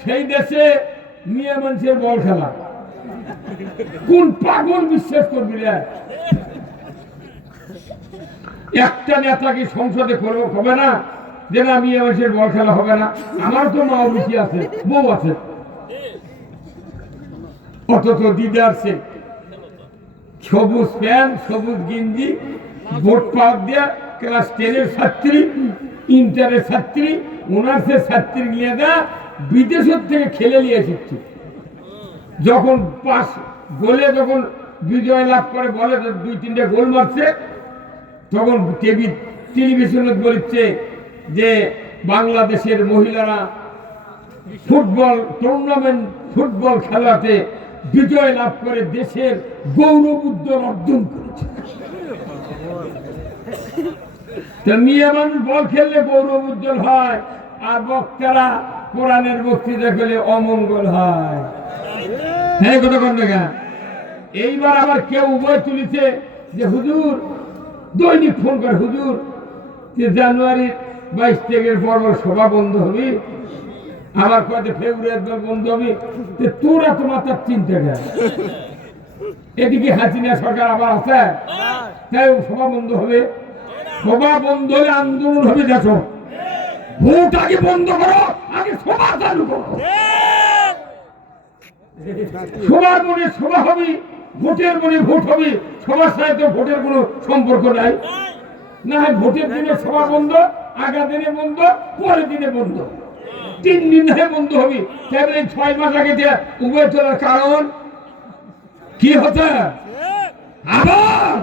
সেই দেশে মেয়ে মানুষের বল খেলা। কোন পাগল বিশ্বাস করবি রে? একটা নেতা কি সংসদে করবো হবে না যে না মেয়ে মানুষের বল খেলা হবে না? আমার তো মা রুচি আছে, বউ আছে, অথচ দিদি আসছে সবুজ প্যান্ট সবুজ গেঞ্জি ভোট পাওয়ার দেয়া ক্লাস 10-এর ছাত্রী, ইন্টারের ছাত্রী, অনার্সের ছাত্রী নিয়ে দেয়া বিদেশের থেকে খেলে নিয়ে এসেছে। যখন পাস গোলে যখন বিজয় লাভ করে বলে 2-3টে গোল মারছে, তখন টেলিভিশনে বলছে যে বাংলাদেশের মহিলারা ফুটবল টুর্নামেন্ট ফুটবল খেলাতে বিজয় লাভ করে দেশের গৌরব উজ্জ্বল অর্জন করেছে। মেয়ে মানুষ বল খেললে গৌরব উজ্জ্বল হয়, আর বক্তারা কোরআনের বক্তৃতা করলে অমঙ্গল হয়। হ্যাঁ, কথা কোন জায়গা? এইবার আবার কেউ উভয় তুলিছে যে হুজুর দৈনিক ফোন করে, হুজুর যে জানুয়ারি 22 তারিখের পর সভা বন্ধ হবে, আবার কয়েক ফেব্রুয়ারি বন্ধ হবে, তোরা তো মাথার চিন্তা গেল। এদিকে হাসিনা সরকার আবার আছে, তাই সভা বন্ধ হবে। সভা বন্ধ হলে আন্দোলন হবে। দেখো, ভোট আগে বন্ধ করো, আগে সভা চালু করো। সবার মনে সভা হবে, ভোটের মনে ভোট হবে। সবার সাথে তো ভোটের কোনো সম্পর্ক নাই। না হয় ভোটের দিনে সভা বন্ধ, আগা দিনে বন্ধ, পরের দিনে বন্ধ, 3 দিন ধরে বন্ধ হবে। তাহলে 6 মাস আগে উভয় তোলার কারণ কি হচ্ছে? আবার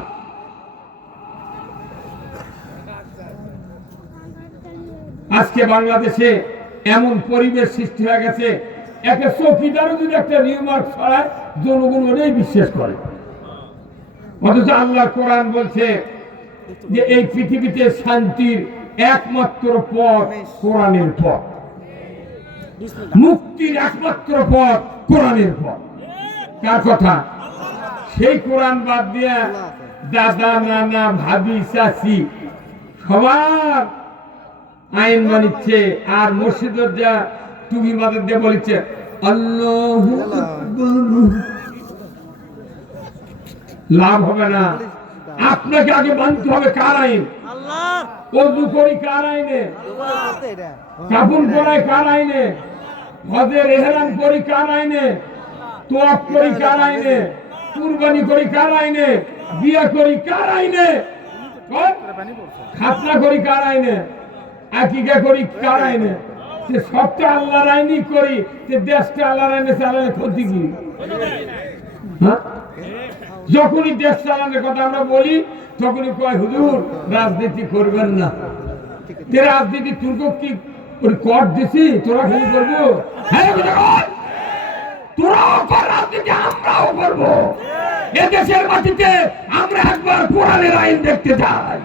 আজকে বাংলাদেশে এমন পরিবেশ সৃষ্টি হয়ে গেছে, একটা চৌকিদারও যদি একটা রিমার্ক ছড়ায় জনগণ ওটাই বিশ্বাস করে। অথচ আল্লাহ কোরআন বলছে যে এই পৃথিবীতে শান্তির একমাত্র পথ কোরআনের পথ, মুক্তির একমাত্র পথ কোরআনের পথ। কার কথা? সেই কোরআন বাদ দিয়া দাদা নানা ভাবি চাচি সবার আইন মানিচ্ছে, আর মসজিদের যা টুপি মাথায় দিয়ে বলছে আল্লাহু আকবার। লাভ হবে না। আপনাকে আগে মানতে হবে কার আইন? ওযু করি কার আইনে? কাফন পরাই কার আইনে? হজের ইহরাম করি কার আইনে? তোয়াফ করি কার আইনে? কুরবানি করি কার আইনে? বিয়ে করি কার আইনে? খাতনা করি কার আইনে? আকিকা করি কার আইনে? সবটা আল্লাহর আইনই করি, দেশটা আল্লাহর আইনে চালালে ক্ষতি কি? যখনই দেশ চালানোর কথা আমরা বলি তখনই কয় হুজুর রাজনীতি করবেন না। রাজনীতি তুর্ক কি কর দিছি তোরা খালি করবো? তোরাও কর রাজনীতি, আমরাও করবো। এদেশের মাটিতে আমরা একবার কোরআনের আইন দেখতে চাই।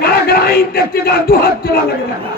কারা কারা আইন দেখতে চান? 2 হাত তোলা লাগে দেখা।